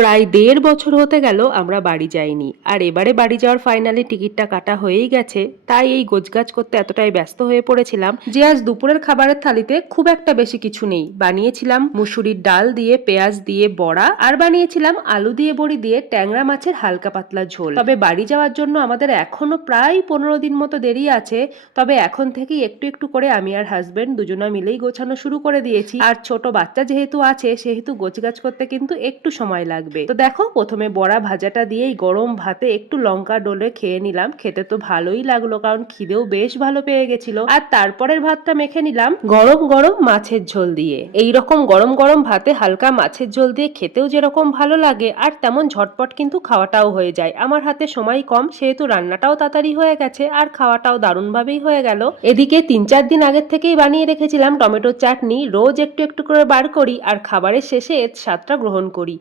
প্রায় ১.৫ বছর হতে গেল আমরা বাড়ি যাইনি। আর এবারে বাড়ি যাওয়ার ফাইনালি টিকিটটা কাটা হয়েই গেছে। তাই এই গোছগাছ করতে এতটাই ব্যস্ত হয়ে পড়েছিলাম যে আজ দুপুরের খাবারের থালিতে খুব একটা বেশি কিছু নেই। বানিয়েছিলাম মুসুরির ডাল দিয়ে, পেঁয়াজ দিয়ে বড়া, আর বানিয়েছিলাম আলু দিয়ে বড়ি দিয়ে ট্যাংরা মাছের হালকা পাতলা ঝোল। তবে বাড়ি যাওয়ার জন্য আমাদের এখনো প্রায় ১৫ দিন মতো দেরি আছে। তবে এখন থেকেই একটু একটু করে আমি আর হাজবেন্ড দুজনা মিলেই গোছানো শুরু করে দিয়েছি। আর ছোট বাচ্চা যেহেতু আছে সেহেতু গোছগাছ করতে কিন্তু একটু সময় লাগবে। তো দেখো, প্রথমে বড়া ভাজাটা দিয়েই গরম ভাতে একটু লঙ্কা ডলে খেয়ে নিলাম। খেতে তো ভালোই লাগলো, কারণ খিদেও বেশ ভালো পেয়ে গেছিল। আর তারপরের ভাতটা মেখে নিলাম গরম গরম মাছের ঝোল দিয়ে। এইরকম গরম গরম ভাতে হালকা মাছের ঝোল দিয়ে খেতেও যেরকম ভালো লাগে, আর তেমন ঝটপট কিন্তু খাওয়াটাও হয়ে যায়। আমার হাতে সময় কম, সেহেতু রান্নাটাও তাড়াতাড়ি হয়ে গেছে আর খাওয়াটাও দারুণভাবেই হয়ে গেল। এদিকে ৩-৪ দিন আগের থেকেই বানিয়ে রেখেছিলাম টমেটোর চাটনি। রোজ একটু একটু করে বার করি আর খাবারের শেষে এর স্বাদটা গ্রহণ করি।